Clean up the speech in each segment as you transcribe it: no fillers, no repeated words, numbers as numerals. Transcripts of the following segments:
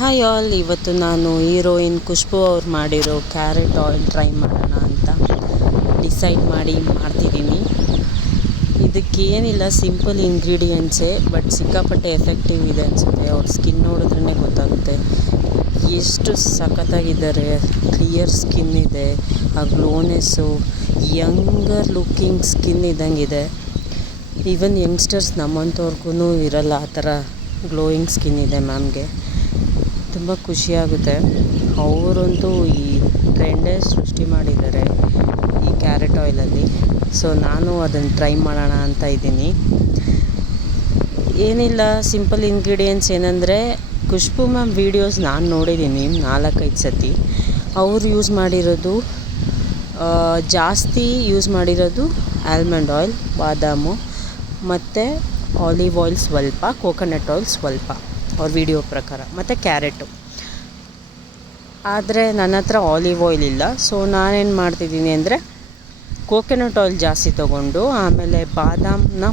Hi all, ಇವತ್ತು ನಾನು heroine Khushbu ಅವ್ರು ಮಾಡಿರೋ ಕ್ಯಾರೆಟ್ ಆಯಿಲ್ ಟ್ರೈ ಮಾಡೋಣ ಅಂತ ಡಿಸೈಡ್ ಮಾಡ್ತಿದ್ದೀನಿ. ಇದಕ್ಕೇನಿಲ್ಲ, ಸಿಂಪಲ್ ಇಂಗ್ರೀಡಿಯೆಂಟ್ಸೇ, ಬಟ್ ಸಿಕ್ಕಾಪಟ್ಟೆ ಎಫೆಕ್ಟಿವ್ ಇದೆ ಅನಿಸುತ್ತೆ. ಅವ್ರ ಸ್ಕಿನ್ ನೋಡಿದ್ರೇ ಗೊತ್ತಾಗುತ್ತೆ ಎಷ್ಟು ಸಖತ್ತಾಗಿದ್ದಾರೆ. ಕ್ಲಿಯರ್ ಸ್ಕಿನ್ ಇದೆ, ಆ ಗ್ಲೋನೆಸ್ಸು, ಯಂಗರ್ ಲುಕ್ಕಿಂಗ್ ಸ್ಕಿನ್ ಇದ್ದಂಗಿದೆ. ಈವನ್ ಯಂಗ್ಸ್ಟರ್ಸ್ ನಮ್ಮಂಥವ್ರಿಗೂ ಇರಲ್ಲ ಆ ಥರ ಗ್ಲೋಯಿಂಗ್ ಸ್ಕಿನ್ ಇದೆ ಮ್ಯಾಮ್ಗೆ. ತುಂಬ ಖುಷಿಯಾಗುತ್ತೆ. ಅವರಂತೂ ಈ ಟ್ರೆಂಡೇ ಸೃಷ್ಟಿ ಮಾಡಿದ್ದಾರೆ ಈ ಕ್ಯಾರೆಟ್ ಆಯಿಲಲ್ಲಿ. ಸೊ ನಾನು ಅದನ್ನು ಟ್ರೈ ಮಾಡೋಣ ಅಂತ ಇದ್ದೀನಿ. ಏನಿಲ್ಲ, ಸಿಂಪಲ್ ಇಂಗ್ರೀಡಿಯೆಂಟ್ಸ್ ಏನಂದರೆ, ಖುಷ್ಬು ಮ್ಯಾಮ್ ವೀಡಿಯೋಸ್ ನಾನು ನೋಡಿದ್ದೀನಿ 4-5 ಸತಿ. ಅವರು ಯೂಸ್ ಮಾಡಿರೋದು ಜಾಸ್ತಿ ಆಲ್ಮಂಡ್ ಆಯಿಲ್, ಬಾದಾಮು ಮತ್ತು ಆಲಿವ್ ಆಯಿಲ್ ಸ್ವಲ್ಪ, ಕೋಕೋನಟ್ ಆಯಿಲ್ ಸ್ವಲ್ಪ, ಅವ್ರ ವಿಡಿಯೋ ಪ್ರಕಾರ, ಮತ್ತು ಕ್ಯಾರೆಟು. ಆದರೆ ನನ್ನ ಹತ್ರ ಆಲಿವ್ ಆಯಿಲ್ ಇಲ್ಲ. ಸೊ ನಾನೇನು ಮಾಡ್ತಿದ್ದೀನಿ ಅಂದರೆ, ಕೋಕೋನಟ್ ಆಯಿಲ್ ಜಾಸ್ತಿ ತೊಗೊಂಡು, ಆಮೇಲೆ ಬಾದಾಮನ್ನ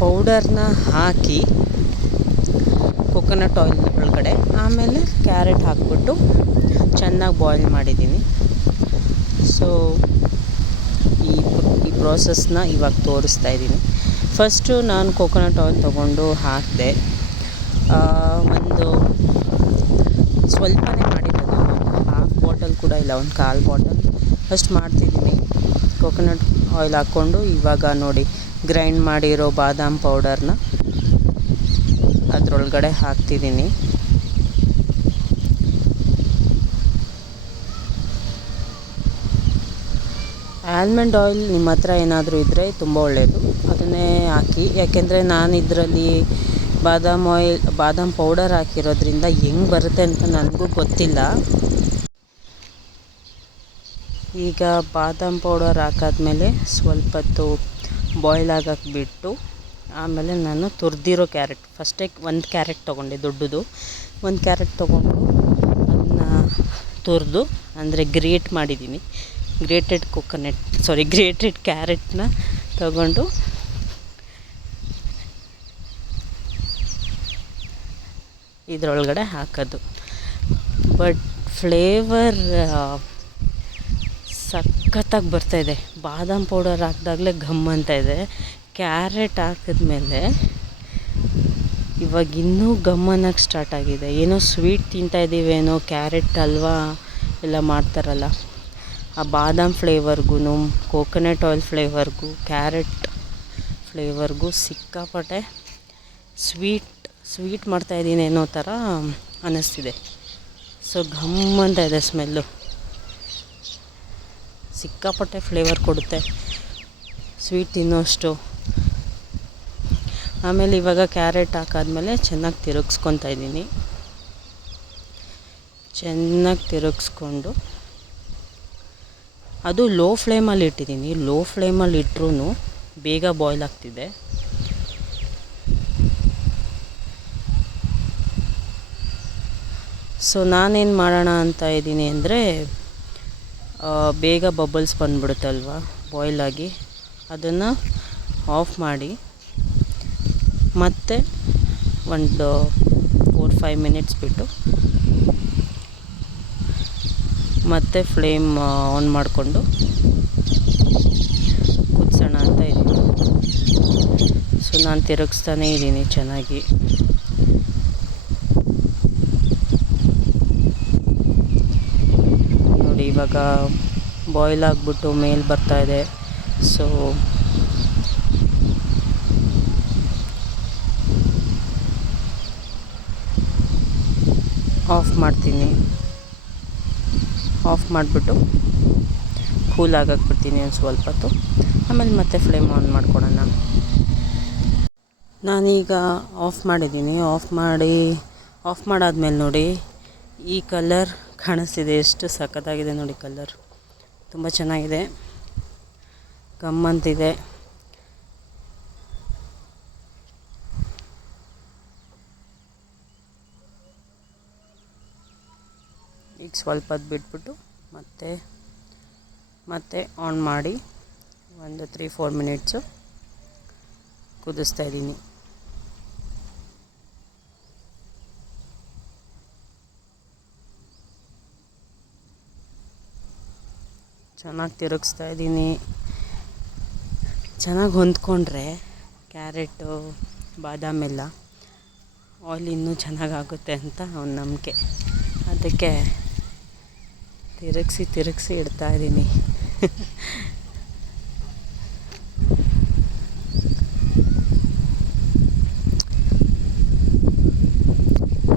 ಪೌಡರ್ನ ಹಾಕಿ ಕೋಕೋನಟ್ ಆಯಿಲ್ ಒಳಗಡೆ, ಆಮೇಲೆ ಕ್ಯಾರೆಟ್ ಹಾಕ್ಬಿಟ್ಟು ಚೆನ್ನಾಗಿ ಬಾಯ್ಲ್ ಮಾಡಿದ್ದೀನಿ. ಸೊ ಈ ಪ್ರೋಸೆಸ್ನ ಇವಾಗ ತೋರಿಸ್ತಾ ಇದ್ದೀನಿ. ಫಸ್ಟು ನಾನು ಕೋಕೋನಟ್ ಆಯಿಲ್ ತೊಗೊಂಡು ಹಾಕಿದೆ. ಒಂದು ಸ್ವಲ್ಪನೇ ಮಾಡಿರೋದು, ಹಾಫ್ ಬಾಟಲ್ ಕೂಡ ಇಲ್ಲ, ಒಂದು 1/4 ಬಾಟಲ್ ಅಷ್ಟು ಮಾಡ್ತಿದ್ದೀನಿ. ಕೋಕೋನಟ್ ಆಯಿಲ್ ಹಾಕ್ಕೊಂಡು ಇವಾಗ ನೋಡಿ ಗ್ರೈಂಡ್ ಮಾಡಿರೋ ಬಾದಾಮ್ ಪೌಡರ್ನ ಅದರೊಳಗಡೆ ಹಾಕ್ತಿದ್ದೀನಿ. ಆಲ್ಮಂಡ್ ಆಯಿಲ್ ನಿಮ್ಮ ಹತ್ರ ಏನಾದರೂ ಇದ್ದರೆ ತುಂಬ ಒಳ್ಳೆಯದು, ಅದನ್ನೇ ಹಾಕಿ. ಯಾಕೆಂದರೆ ನಾನು ಇದರಲ್ಲಿ ಬಾದಾಮ್ ಪೌಡರ್ ಹಾಕಿರೋದ್ರಿಂದ ಹೆಂಗೆ ಬರುತ್ತೆ ಅಂತ ನನಗೂ ಗೊತ್ತಿಲ್ಲ. ಈಗ ಬಾದಾಮ್ ಪೌಡರ್ ಹಾಕಾದ್ಮೇಲೆ ಸ್ವಲ್ಪ ಹೊತ್ತು ಬಾಯ್ಲ್ ಆಗಕ್ಕೆ ಬಿಟ್ಟು, ಆಮೇಲೆ ನಾನು ತುರಿದಿರೋ ಕ್ಯಾರೆಟ್, ಫಸ್ಟೇ 1 ಕ್ಯಾರೆಟ್ ತೊಗೊಂಡೆ, ದೊಡ್ಡದು 1 ಕ್ಯಾರೆಟ್ ತೊಗೊಂಡು ಅದನ್ನು ತುರಿದು, ಅಂದರೆ ಗ್ರೇಟ್ ಮಾಡಿದ್ದೀನಿ. ಗ್ರೇಟೆಡ್ ಕ್ಯಾರೆಟ್ನ ತಗೊಂಡು ಇದರೊಳಗಡೆ ಹಾಕೋದು. ಬಟ್ ಫ್ಲೇವರ್ ಸಖತ್ತಾಗಿ ಬರ್ತಾಯಿದೆ. ಬಾದಾಮ್ ಪೌಡರ್ ಹಾಕಿದಾಗಲೇ ಘಮ್ ಅಂತ ಇದೆ. ಕ್ಯಾರೆಟ್ ಹಾಕಿದ್ಮೇಲೆ ಇವಾಗ ಇನ್ನೂ ಘಮ್ ಅನ್ನೋಕ್ಕೆ ಸ್ಟಾರ್ಟ್ ಆಗಿದೆ. ಏನೋ ಸ್ವೀಟ್ ತಿಂತಾಯಿದ್ದೀವೇನೋ, ಕ್ಯಾರೆಟ್ ಹಲ್ವಾ ಎಲ್ಲ ಮಾಡ್ತಾರಲ್ಲ, ಆ ಬಾದಾಮ್ ಫ್ಲೇವರ್ಗೂ, ಕೋಕೋನಟ್ ಆಯಿಲ್ ಫ್ಲೇವರ್ಗೂ, ಕ್ಯಾರೆಟ್ ಫ್ಲೇವರ್ಗೂ ಸಿಕ್ಕಾಪಟ್ಟೆ ಸ್ವೀಟ್ ಮಾಡ್ತಾಯಿದ್ದೀನಿ ಅನ್ನೋ ಥರ ಅನ್ನಿಸ್ತಿದೆ. ಸೊ ಘಮ್ ಅಂತ ಇದೆ ಸ್ಮೆಲ್ಲು, ಸಿಕ್ಕಾಪಟ್ಟೆ ಫ್ಲೇವರ್ ಕೊಡುತ್ತೆ, ಸ್ವೀಟ್ ತಿನ್ನೋಷ್ಟು. ಆಮೇಲೆ ಇವಾಗ ಕ್ಯಾರೆಟ್ ಹಾಕಾದ್ಮೇಲೆ ಚೆನ್ನಾಗಿ ತಿರುಗಿಸ್ಕೊಂಡು, ಅದು ಲೋ ಫ್ಲೇಮಲ್ಲಿ ಇಟ್ಟಿದ್ದೀನಿ. ಲೋ ಫ್ಲೇಮಲ್ಲಿ ಇಟ್ಟರೂ ಬೇಗ ಬಾಯ್ಲ್ ಆಗ್ತಿದೆ. ಸೊ ನಾನೇನು ಮಾಡೋಣ ಅಂತ ಇದ್ದೀನಿ ಅಂದರೆ, ಬೇಗ ಬಬಲ್ಸ್ ಬಂದ್ಬಿಡುತ್ತಲ್ವ ಬಾಯ್ಲ್ ಆಗಿ, ಅದನ್ನು ಆಫ್ ಮಾಡಿ ಮತ್ತೆ ಒಂದು 4-5 ಮಿನಿಟ್ಸ್ ಬಿಟ್ಟು ಮತ್ತೆ ಫ್ಲೇಮ್ ಆನ್ ಮಾಡಿಕೊಂಡು ಕುದಿಸೋಣ ಅಂತ ಇದ್ದೀನಿ. ಸೊ ನಾನು ತಿರುಗಿಸ್ತಾನೇ ಇದ್ದೀನಿ ಚೆನ್ನಾಗಿ. ನೋಡಿ ಇವಾಗ ಬಾಯ್ಲ್ ಆಗಿಬಿಟ್ಟು ಮೇಲೆ ಬರ್ತಾಯಿದೆ. ಸೊ ಆಫ್ ಮಾಡ್ತೀನಿ. ಆಫ್ ಮಾಡಿಬಿಟ್ಟು ಕೂಲ್ ಆಗಕ್ಕೆ ಬಿಡ್ತೀನಿ ಒಂದು ಸ್ವಲ್ಪ ಹೊತ್ತು. ಆಮೇಲೆ ಮತ್ತೆ ಫ್ಲೇಮ್ ಆನ್ ಮಾಡ್ಕೊಳ್ಳೋಣ. ನಾನೀಗ ಆಫ್ ಮಾಡಿದ್ದೀನಿ. ಆಫ್ ಮಾಡಾದ್ಮೇಲೆ ನೋಡಿ ಈ ಕಲರ್ ಕಾಣಿಸ್ತಿದೆ, ಎಷ್ಟು ಸಖತ್ತಾಗಿದೆ ನೋಡಿ. ಕಲರ್ ತುಂಬ ಚೆನ್ನಾಗಿದೆ, ಗಮ್ಮಂತಿದೆ. ಈಗ ಸ್ವಲ್ಪ ಹೊತ್ತು ಬಿಟ್ಬಿಟ್ಟು ಮತ್ತೆ ಆನ್ ಮಾಡಿ ಒಂದು 3-4 ಮಿನಿಟ್ಸು ಕುದಿಸ್ತಾ ಇದ್ದೀನಿ. ಚೆನ್ನಾಗಿ ತಿರುಗಿಸ್ತಾ ಇದ್ದೀನಿ. ಚೆನ್ನಾಗಿ ಹೊಂದ್ಕೊಂಡ್ರೆ ಕ್ಯಾರೆಟು ಬಾದಾಮೆಲ್ಲ ಆಯಿಲ್ ಇನ್ನೂ ಚೆನ್ನಾಗಾಗುತ್ತೆ ಅಂತ ಒಂದು ನಂಬಿಕೆ. ಅದಕ್ಕೆ ತಿರುಗಿಸಿ ಇಡ್ತಾಯಿದ್ದೀನಿ.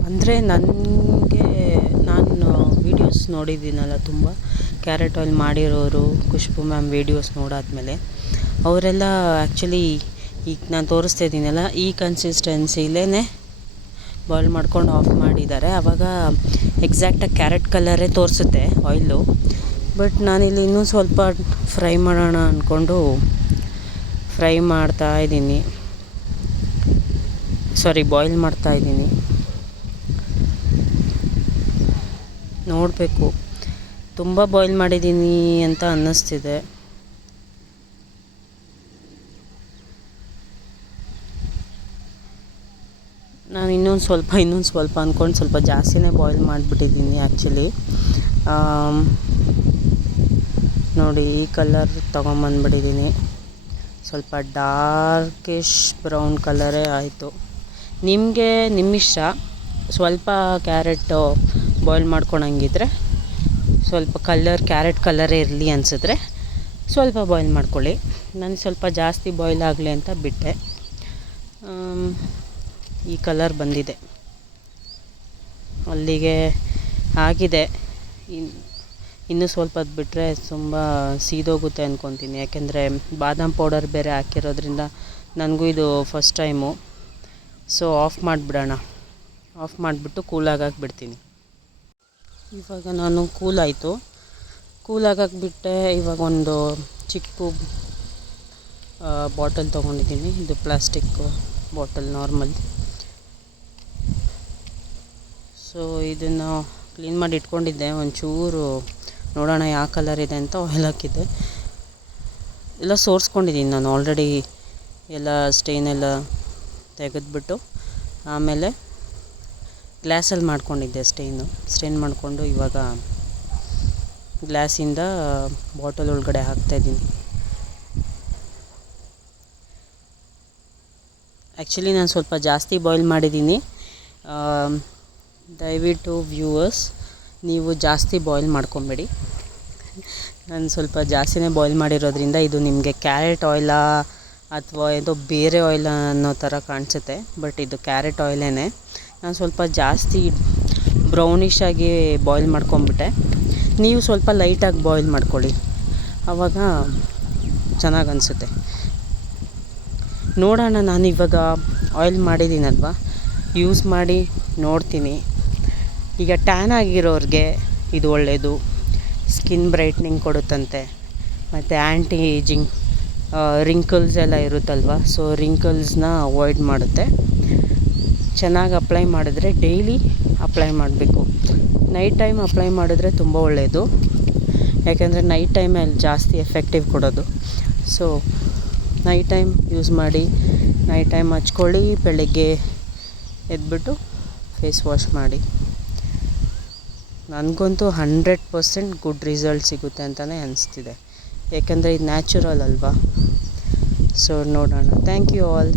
ಅಂದರೆ ನಾನು ವೀಡಿಯೋಸ್ ನೋಡಿದ್ದೀನಲ್ಲ ತುಂಬ ಕ್ಯಾರೆಟ್ ಆಯಿಲ್ ಮಾಡಿರೋರು, ಖುಷ್ಬು ಮ್ಯಾಮ್ ವೀಡಿಯೋಸ್ ನೋಡಾದ್ಮೇಲೆ ಅವರೆಲ್ಲ ಆ್ಯಕ್ಚುಲಿ ಈಗ ನಾನು ತೋರಿಸ್ತಾ ಇದ್ದೀನಲ್ಲ ಈ ಕನ್ಸಿಸ್ಟೆನ್ಸಿಲೇ ಬಾಯ್ಲ್ ಮಾಡ್ಕೊಂಡು ಆಫ್ ಮಾಡಿದ್ದಾರೆ. ಆವಾಗ ಎಕ್ಸಾಕ್ಟಾಗಿ ಕ್ಯಾರೆಟ್ ಕಲರೇ ತೋರಿಸುತ್ತೆ ಆಯಿಲು. ಬಟ್ ನಾನಿಲ್ಲಿ ಇನ್ನೂ ಸ್ವಲ್ಪ ಫ್ರೈ ಮಾಡೋಣ ಅಂದ್ಕೊಂಡು ಫ್ರೈ ಮಾಡ್ತಾಯಿದ್ದೀನಿ, ಬಾಯ್ಲ್ ಮಾಡ್ತಾಯಿದ್ದೀನಿ. ನೋಡಬೇಕು, ತುಂಬ ಬಾಯ್ಲ್ ಮಾಡಿದ್ದೀನಿ ಅಂತ ಅನ್ನಿಸ್ತಿದೆ. ನಾನು ಇನ್ನೊಂದು ಸ್ವಲ್ಪ ಅಂದ್ಕೊಂಡು ಸ್ವಲ್ಪ ಜಾಸ್ತಿನೇ ಬಾಯ್ಲ್ ಮಾಡಿಬಿಟ್ಟಿದ್ದೀನಿ ಆ್ಯಕ್ಚುಲಿ. ನೋಡಿ ಈ ಕಲರ್ ತೊಗೊಂಬಂದ್ಬಿಟ್ಟಿದ್ದೀನಿ. ಸ್ವಲ್ಪ ಡಾರ್ಕಿಶ್ ಬ್ರೌನ್ ಕಲರೇ ಆಯಿತು. ನಿಮ್ಮಿಷ್ಟ. ಸ್ವಲ್ಪ ಕ್ಯಾರೆಟು ಬಾಯ್ಲ್ ಮಾಡ್ಕೊಳಂಗಿದ್ರೆ ಸ್ವಲ್ಪ ಕ್ಯಾರೆಟ್ ಕಲರೇ ಇರಲಿ ಅನಿಸಿದ್ರೆ ಸ್ವಲ್ಪ ಬಾಯ್ಲ್ ಮಾಡ್ಕೊಳ್ಳಿ. ನನಗೆ ಸ್ವಲ್ಪ ಜಾಸ್ತಿ ಬಾಯ್ಲ್ ಆಗಲಿ ಅಂತ ಬಿಟ್ಟೆ. ಈ ಕಲರ್ ಬಂದಿದೆ, ಅಲ್ಲಿಗೆ ಆಗಿದೆ. ಇನ್ನೂ ಸ್ವಲ್ಪ ಹೊತ್ತು ಬಿಟ್ಟರೆ ತುಂಬ ಸೀದೋಗುತ್ತೆ ಅಂದ್ಕೊತೀನಿ. ಯಾಕೆಂದರೆ ಬಾದಾಮ್ ಪೌಡರ್ ಬೇರೆ ಹಾಕಿರೋದ್ರಿಂದ ನನಗೂ ಇದು ಫಸ್ಟ್ ಟೈಮು. ಸೊ ಆಫ್ ಮಾಡಿಬಿಟ್ಟು ಕೂಲಾಗಕ್ಕೆ ಬಿಡ್ತೀನಿ. ಇವಾಗ ನಾನು ಕೂಲಾಗಕ್ಕೆ ಬಿಟ್ಟೆ. ಇವಾಗ ಒಂದು ಚಿಕ್ಕ ಬಾಟಲ್ ತೊಗೊಂಡಿದ್ದೀನಿ. ಇದು ಪ್ಲಾಸ್ಟಿಕ್ ಬಾಟಲ್ ನಾರ್ಮಲ್. ಸೊ ಇದನ್ನು ಕ್ಲೀನ್ ಮಾಡಿ ಇಟ್ಕೊಂಡಿದ್ದೆ. ಒಂಚೂರು ನೋಡೋಣ ಯಾವ ಕಲರ್ ಇದೆ ಅಂತ ಆಯಿಲ್ ಹಾಕಿದ್ದೆ. ಎಲ್ಲ ಸೋರಿಸ್ಕೊಂಡಿದ್ದೀನಿ ನಾನು ಆಲ್ರೆಡಿ. ಎಲ್ಲ ಸ್ಟೇನೆಲ್ಲ ತೆಗೆದ್ಬಿಟ್ಟು ಆಮೇಲೆ ಗ್ಲಾಸಲ್ಲಿ ಮಾಡ್ಕೊಂಡಿದ್ದೆ ಸ್ಟೇನ್ ಮಾಡಿಕೊಂಡು ಇವಾಗ ಗ್ಲಾಸಿಂದ ಬಾಟಲ್ ಒಳಗಡೆ ಹಾಕ್ತಾಯಿದ್ದೀನಿ. ಆ್ಯಕ್ಚುಲಿ ನಾನು ಸ್ವಲ್ಪ ಜಾಸ್ತಿ ಬಾಯ್ಲ್ ಮಾಡಿದ್ದೀನಿ. ದಯವಿಟ್ಟು ವ್ಯೂವರ್ಸ್, ನೀವು ಜಾಸ್ತಿ ಬಾಯ್ಲ್ ಮಾಡ್ಕೊಬೇಡಿ. ನಾನು ಸ್ವಲ್ಪ ಜಾಸ್ತಿನೇ ಬಾಯ್ಲ್ ಮಾಡಿರೋದ್ರಿಂದ ಇದು ನಿಮಗೆ ಕ್ಯಾರೆಟ್ ಆಯಿಲಾ ಅಥವಾ ಏನೋ ಬೇರೆ ಆಯಿಲ್ ಅನ್ನೋ ಥರ ಕಾಣಿಸುತ್ತೆ. ಬಟ್ ಇದು ಕ್ಯಾರೆಟ್ ಆಯಿಲೇ. ನಾನು ಸ್ವಲ್ಪ ಜಾಸ್ತಿ ಬ್ರೌನಿಷ್ ಆಗಿ ಬಾಯ್ಲ್ ಮಾಡ್ಕೊಂಬಿಟ್ಟೆ. ನೀವು ಸ್ವಲ್ಪ ಲೈಟಾಗಿ ಬಾಯ್ಲ್ ಮಾಡ್ಕೊಳ್ಳಿ, ಆವಾಗ ಚೆನ್ನಾಗಿ ಅನಿಸುತ್ತೆ. ನೋಡೋಣ, ನಾನು ಇವಾಗ ಆಯಿಲ್ ಮಾಡಿದ್ದೀನಲ್ವ, ಯೂಸ್ ಮಾಡಿ ನೋಡ್ತೀನಿ. ಈಗ ಟ್ಯಾನ್ ಆಗಿರೋರಿಗೆ ಇದು ಒಳ್ಳೆಯದು. ಸ್ಕಿನ್ ಬ್ರೈಟ್ನಿಂಗ್ ಕೊಡುತ್ತಂತೆ, ಮತ್ತು ಆ್ಯಂಟಿ ಏಜಿಂಗ್, ರಿಂಕಲ್ಸ್ ಎಲ್ಲ ಇರುತ್ತಲ್ವ, ಸೊ ರಿಂಕಲ್ಸ್ನ ಅವಾಯ್ಡ್ ಮಾಡುತ್ತೆ. ಚೆನ್ನಾಗಿ ಅಪ್ಲೈ ಮಾಡಿದ್ರೆ ಡೈಲಿ ಅಪ್ಲೈ ಮಾಡಬೇಕು. ನೈಟ್ ಟೈಮ್ ಅಪ್ಲೈ ಮಾಡಿದ್ರೆ ತುಂಬ ಒಳ್ಳೆಯದು. ಯಾಕೆಂದರೆ ನೈಟ್ ಟೈಮಲ್ಲಿ ಜಾಸ್ತಿ ಎಫೆಕ್ಟಿವ್ ಕೊಡೋದು. ಸೊ ನೈಟ್ ಟೈಮ್ ಯೂಸ್ ಮಾಡಿ, ನೈಟ್ ಟೈಮ್ ಹಚ್ಕೊಳ್ಳಿ, ಬೆಳಗ್ಗೆ ಎದ್ಬಿಟ್ಟು ಫೇಸ್ ವಾಶ್ ಮಾಡಿ. ನನಗಂತೂ 100% ಗುಡ್ ರಿಸಲ್ಟ್ ಸಿಗುತ್ತೆ ಅಂತಲೇ ಅನಿಸ್ತಿದೆ. ಯಾಕೆಂದರೆ ಇದು ನ್ಯಾಚುರಲ್ ಅಲ್ವಾ. ಸೊ ನೋಡೋಣ. Thank you all.